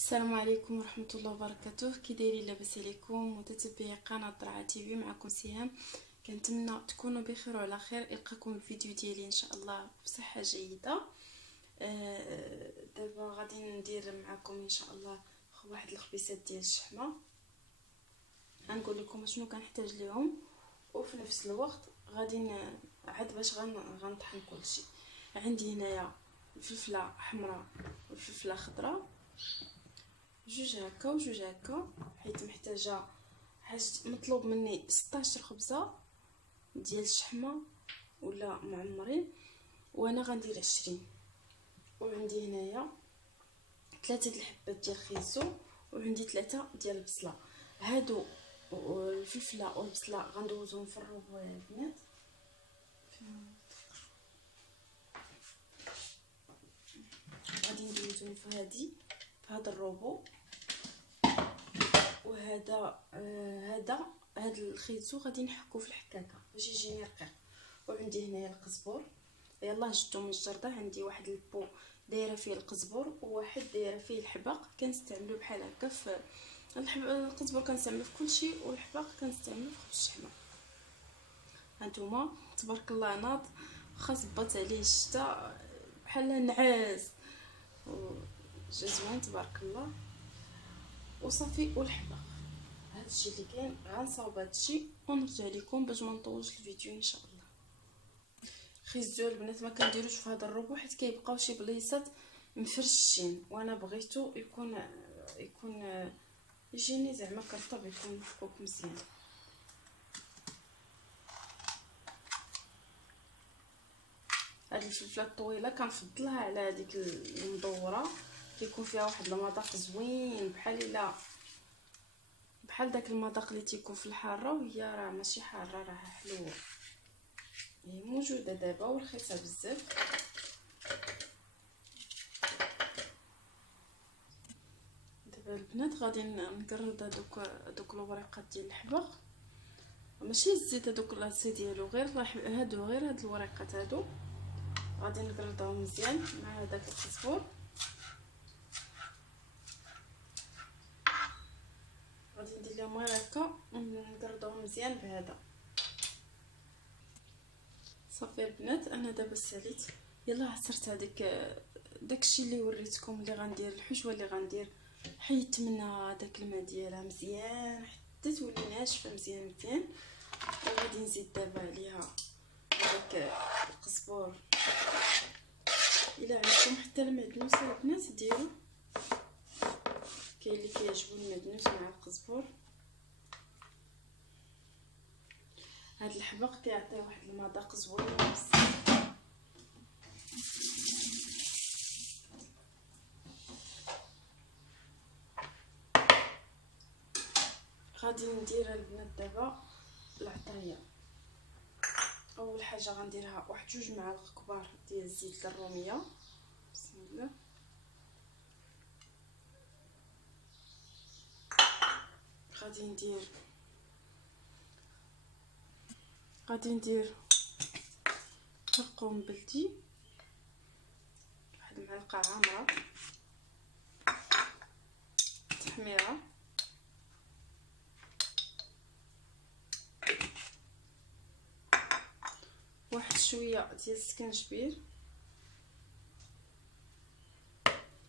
السلام عليكم ورحمه الله وبركاته. كي دايرين؟ لاباس عليكم متتبعي قناه درعا تي في؟ معكم سهام. كنتمنى تكونوا بخير وعلى خير. القاكم الفيديو ديالي ان شاء الله بصحه جيده. دابا غادي ندير معكم ان شاء الله واحد الخبيزات ديال الشحمه. غنقول لكم شنو كنحتاج ليهم، وفي نفس الوقت غادي عاد باش غنطحن كلشي. عندي هنايا الفلفله حمراء والفلفله خضراء، جوج هكا وجوج هكا، حيت محتاجه مطلوب مني 16 خبزه ديال الشحمه ولا معمرين، وانا غندير 20. وعندي هنايا 3 الحبات ديال الخيزو، وعندي 3 ديال البصله. هادو الفلفله والبصله غندوزهم في الروبو يا البنات. غادي ندوزهم في هذا الروبو. وهذا هذا الخيزو غادي نحكو في الحكاكه باش يجيني رقيق. وعندي هنايا القزبور، يلاه جبتو من الجرده. عندي واحد البو دايره فيه القزبور، وواحد دايره فيه الحباق. كنستعملو بحال هكا في القزبور كنستعملو في كلشي، والحباق كنستعملو في الشحمه. هانتوما تبارك الله ناض، واخا صبات عليه الشتا بحال نعاس وجا زوين تبارك الله. وصافي والحباق هادشي اللي كاين. غنصاوب هادشي ونرجع لكم باش ما نطولش الفيديو ان شاء الله. خيزو البنات ما كنديروش في هذا الربو حيت كيبقاو شي بليصات مفرشين، وانا بغيتو يكون يجيني زعما كرطب، يكون مفكوك مزيان. هاد الفلفله الطويله كنفضلها على هذيك المدوره، كيكون فيها واحد المذاق زوين بحال داك المذاق اللي تيكون في الحاره، وهي راه ماشي حاره، راه حلوه. هي موجوده دابا ورخيصه بزاف. دابا البنات غادي نقرد هذوك الوريقات ديال الحباق، ماشي الزيت، هذوك الزيت ديالو غير هادو، غير هاد الوريقات هادو غادي نقردهم مزيان مع هذاك القزبور. غادي ندير لهم غير هكا ونقردوهم مزيان بهذا. صافي البنات، انا دابا ساليت، يلا عصرت داكشي اللي وريتكم اللي غندير، الحشوه اللي غندير. حيدت منها داك الماء ديالها مزيان حتى تولي ناشفه مزيان. وغادي نزيد دابا عليها داك القزبور. الا عندكم حتى المعدنوس البنات ديروا، كاين اللي كيعجبو المعدنوس مع القزبور. هاد الحباق كيعطي واحد المذاق زوين بزاف. غادي ندير البنات دابا العطريه. اول حاجه غنديرها واحد 2 معالق كبار ديال الزيت الروميه. بسم الله. غادي ندير خرقوم بلدي، واحد المعلقه عامره، تحميره، واحد شويه ديال السكنجبير،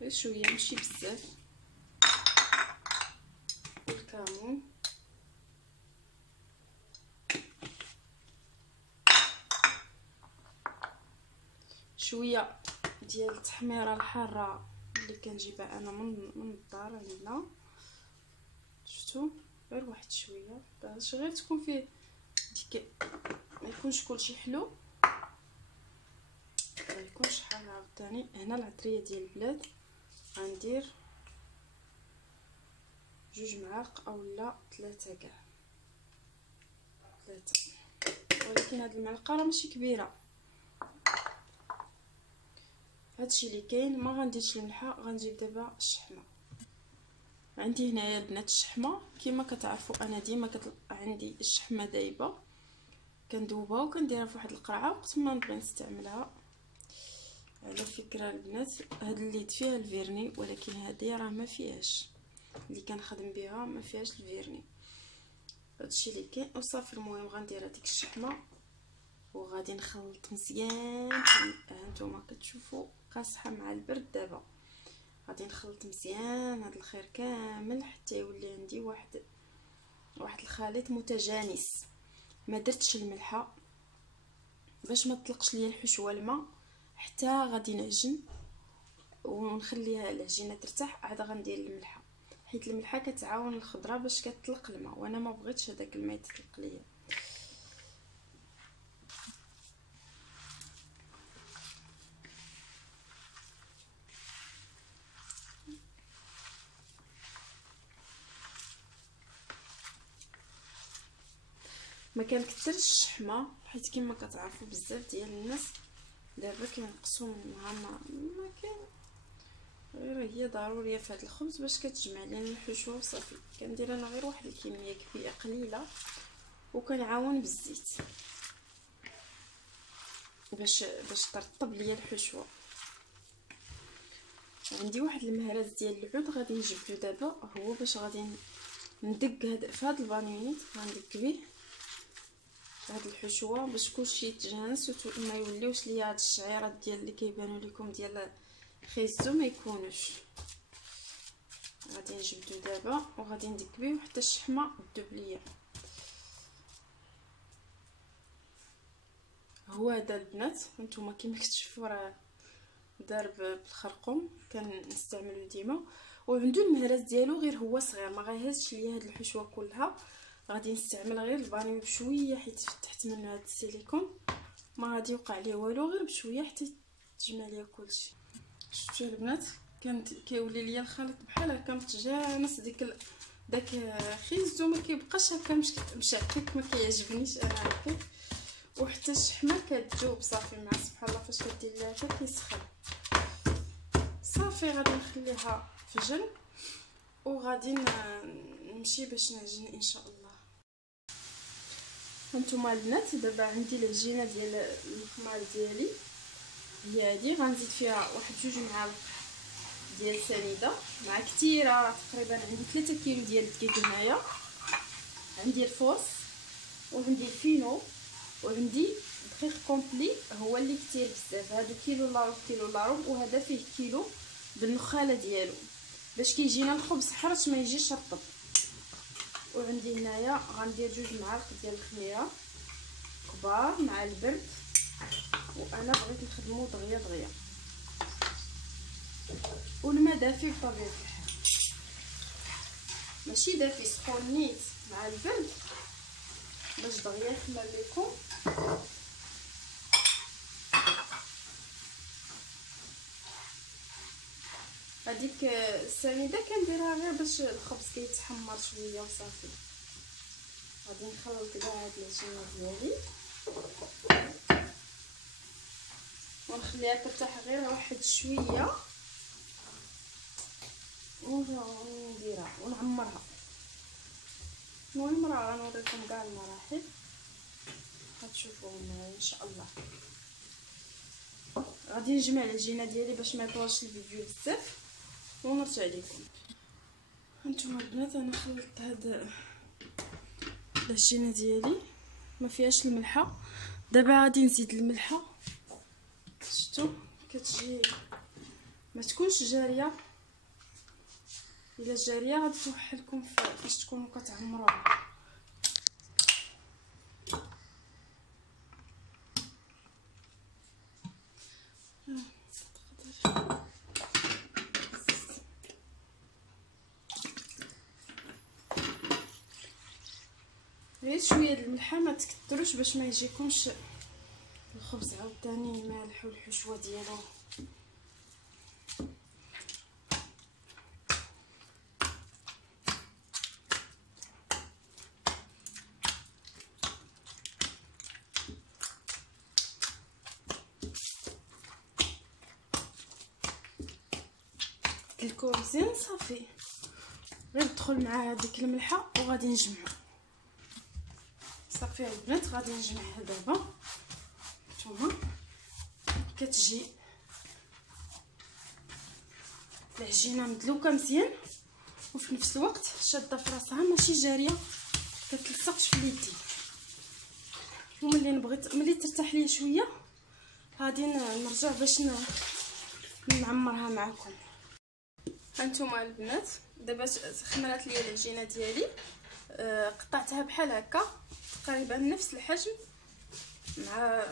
غير شويه ماشي بزاف، والكمون، شويه ديال التحميره الحاره اللي كنجيبها انا من الدار عندنا. شفتوا؟ غير واحد شويه باش غير تكون فيه ديك، ما يكونش كلشي حلو، ما يكونش حار. عاوتاني هنا العطريه ديال البلاد غندير 2 معالق اولا 3 كاع، 3. ولكن هاد المعلقه راه ماشي كبيره. هادشي اللي كاين. ما غنديرش الملحه. غنجيب دابا الشحمه. عندي هنايا البنات الشحمه كما كتعرفوا، انا ديما عندي الشحمه دايبه، كندوبها وكنديرها في واحد القرعه وقت ما نبغي نستعملها. على فكره البنات هاد الليد فيها الفيرني، ولكن هذه راه ما فيهاش، اللي كنخدم بها ما فيهاش الفيرني. هادشي اللي كاين وصافي. المهم غندير هذيك الشحمه وغادي نخلط مزيان. هانتوما كتشوفوا قاصحه مع البرد. دابا غادي نخلط مزيان هاد الخير كامل حتى يولي عندي واحد الخليط متجانس. ما درتش الملحه باش ما تطلقش ليا الحشوه الماء حتى غادي نعجن ونخليها العجينه ترتاح. عاد غندير الملحه، حيت الملحه كتعاون الخضره باش كتطلق الماء، وانا ما بغيتش هذاك الماء يتطلق ليا. ما كنكثرش الشحمه، حيت كما كتعرفوا بزاف ديال الناس دابا كينقصوا منها. ما كاين غير هي ضروريه في هذا الخبز باش كتجمع لنا الحشوه وصافي. كندير انا غير واحد الكميه كبيره قليله وكنعاون بالزيت باش ترطب ليا الحشوه. عندي واحد المهرز ديال العود غادي نجبدو دابا، هو باش غادي ندق في هذا البانيونيت. غندق به هاد الحشوه باش كلشي يتجانس وما يوليوش ليا هاد الشعيرات ديال اللي كيبانوا لكم ديال خيزو ما يكونوش. غادي نجبدو دابا وغادي ندق به حتى الشحمه تذوب ليا. هو هذا البنات نتوما كما كتشوفوا راه دار بالخرقوم، كنستعملو ديما. وعندو المهرز ديالو غير هو صغير، ما غيهزش ليا هاد الحشوه كلها. غادي نستعمل غير البانيو بشويه حيت فتحت منه هاد السيليكون، ما غادي يوقع ليه والو، غير بشويه حتى تجمع ليا كلشي. شفتوا البنات كيولي ليا الخليط بحال هكا متجانس. داك خيزو ما كيبقاش هكا مشعكك، ما كيعجبنيش انا هكا. وحتى الشحمه كتذوب صافي مع سبحان الله فاش كدير ليها هكا كيسخن صافي. غادي نخليها في جنب وغادي نمشي باش نعجن ان شاء الله. هانتوما البنات دابا عندي العجينه ديال الخمار ديالي هي هادي. غنزيد فيها واحد 2 معالق ديال سنيده مع كثيره، تقريبا عندي 3 كيلو ديال الدقيق هنايا. عندي الفورس وعندي الفينو وعندي دقيق كومبلي هو اللي كثير بزاف. هادو كيلو الا ربع وهذا فيه كيلو بالنخاله ديالو باش كيجينا الخبز حرش ما يجيش رطب. وعندي هنايا غندير 2 معالق ديال الخميره كبار مع البرد، وانا بغيت نخدمو دغيا. والماء دافي بطبيعه الحال، ماشي دافي سخون نيت مع البرد باش دغيا يحمر لكم. هذيك السنيده كنديرها غير باش الخبز كيتحمر شويه وصافي. غادي نخلط كاع هاد العجينه ديالي ونخليها ترتاح غير واحد شويه ونديرها ونعمرها. المهم راه غنوريكم كاع المراحل غتشوفوهم ان شاء الله. غادي نجمع العجينه ديالي باش ما يطولش الفيديو بزاف ونرجع لكم. هانتوما البنات انا خلطت هاد العجينه ديالي ما فيهاش الملحه. دابا غادي نزيد الملحه. شفتوا كتجي ما تكونش جاريه، الا جاريه غادي توحل لكم فاش تكونوا كتعمروها. غير شويه د الملحه، ما تكثروش باش ما يجيكمش الخبز عاوتاني مالح والحشوه ديالو. الكوزين صافي غير ندخل مع هذيك الملحه وغادي نجمع صافي البنات. غادي نجمعها دابا. نتوما كتجي العجينه مدلوكه مزيان وفي نفس الوقت شاده في راسها ماشي جاريه كتلصقش في اليدين. ملي ترتاح ليا شويه غادي نرجع باش نعمرها معكم. هانتوما البنات دابا خمرات ليا العجينه ديالي، قطعتها بحال هكا تقريبا نفس الحجم. مع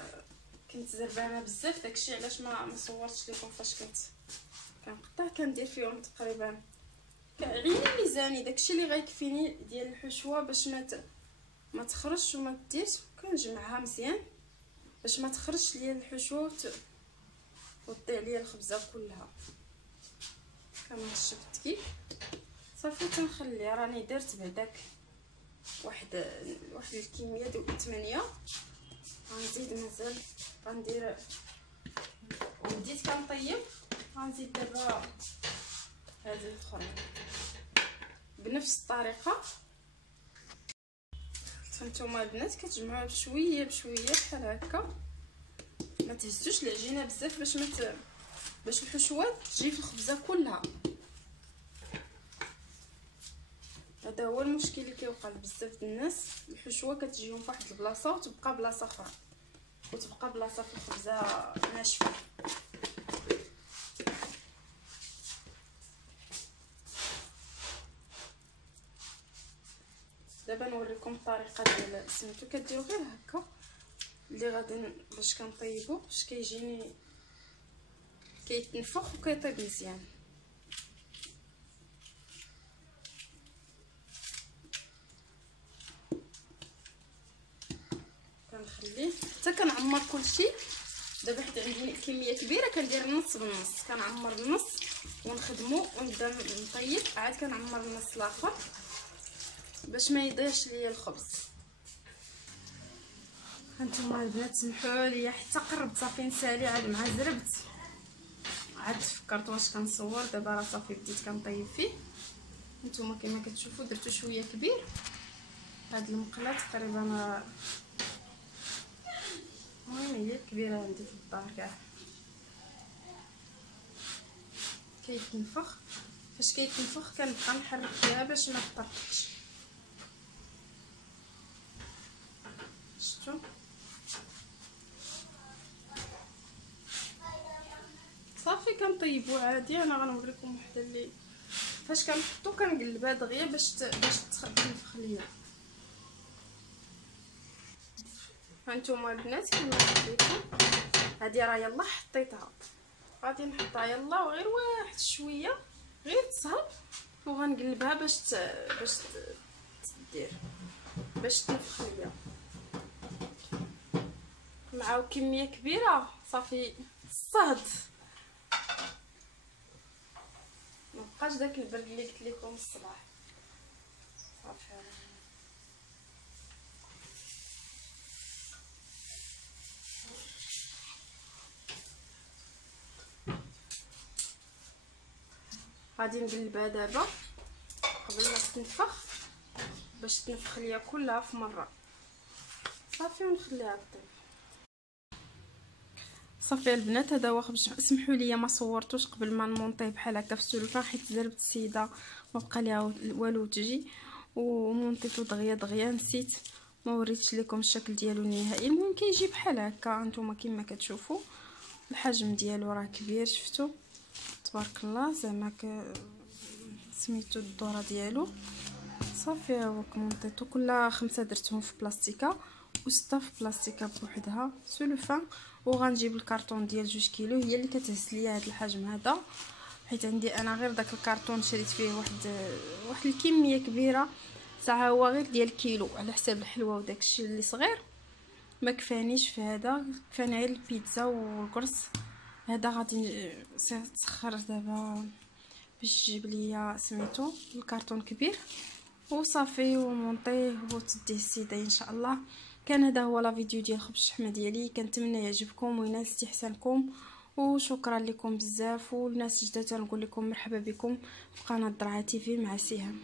كنت زربانه بزاف داكشي علاش ما صورتش لكم فاش كنت كنقطع. كندير فيهم تقريبا غير ميزاني داكشي اللي غيكفيني ديال الحشوه باش ما تخرجش وما تديرش. كنجمعها مزيان باش ما تخرجش ليا الحشوه وتضيع ليا الخبزه كلها. كنرشف التكيك صافي تنخليها. راني درت بعداك واحد الكميه ديال 8. غنزيد مازال غندير وبديت كنطيب. غنزيد دابا هذه الاخرى بنفس الطريقه. هانتوما البنات كتجمعوها بشويه بشويه بحال هكا، ما تهزوش العجينه بزاف باش الحشوات تجي في الخبزه كلها. هذا هو المشكل اللي كيوقع لبزاف ديال الناس، الحشوه كتجيهم فواحد البلاصه وتبقى بلاصه اخرى وتبقى بلاصه في الخبزه ناشفه. دابا نوريكم الطريقه ديال سميتو. كديروا غير هكا اللي غادي باش كنطيبو باش كيجيني كيتنفخ وكيطيب مزيان. كنخليه حتى كنعمر كلشي. دابا حيت عندي كميه كبيره كندير النص بالنص، كنعمر النص ونخدمو ونبدا نطيب، عاد كنعمر النص الاخر باش ما يضيعش ليا الخبز. هانتوما البنات سمحوا لي حتى قربت صافي نسالي عاد مع زربت، عاد فكرت واش كنصور. دابا راه صافي بديت كنطيب فيه. هانتوما كما كتشوفوا درتو شويه كبير. هاد المقله تقريبا المهم هي كبيره عندي في الدار كاع. كيتنفخ، فاش كيتنفخ كنبقى نحرك فيها باش ما تطرطقش. شفتوا صافي كنطيبو عادي. انا غنوريكم وحده اللي فاش كنحطو كنقلبها دغيا باش تنفخ ليا. هانتوما البنات كما قلت لكم هذه راه يلا حطيتها، غادي نحطها يلا وغير واحد شويه غير تصهب وغنقلبها باش تدير باش تنفخ ليا. معاو كميه كبيره صافي الصهد ما بقاش داك البرد اللي قلت لكم الصباح. صافي غادي نقلبها دابا قبل ما تنفخ باش تنفخ ليا كلها في مره. صافي ونخليها طيب. صافي البنات هذا هو خبز. سمحوا لي ما صورتوش قبل ما نمونطيه بحال هكا في السلوفان حيت زربت السيده ما بقى ليها والو تجي ومونطيتو دغيا نسيت ما وريتش لكم الشكل ديالو النهائي. المهم كيجي بحال هكا هانتوما كما كتشوفوا الحجم ديالو راه كبير. شفتوا تبارك الله زعما سميتو الدوره ديالو. صافي هو مونطيتو كل 5 درتهم في بلاستيكه و6 في بلاستيكه بوحدها سلوفان. وغنجيب الكرتون ديال 2 كيلو هي اللي كتهز ليا هذا الحجم هذا، حيت عندي انا غير داك الكرتون شريت فيه واحد الكميه كبيره ساعه هو غير ديال كيلو على حساب الحلوه وداك الشيء اللي صغير ما كفانيش في هذا. كفاني غير البيتزا والقرص. هذا غادي نسخر دابا باش تجيب ليا سميتو الكرتون كبير وصافي ومونطيه وتديه السيده ان شاء الله. كان هذا هو لا فيديو ديال خبز الشحمه ديالي. كنتمنى يعجبكم وينال استحسانكم وشكرا لكم بزاف. والناس جداد نقول لكم مرحبا بكم في قناه درعا تيفي مع سهام.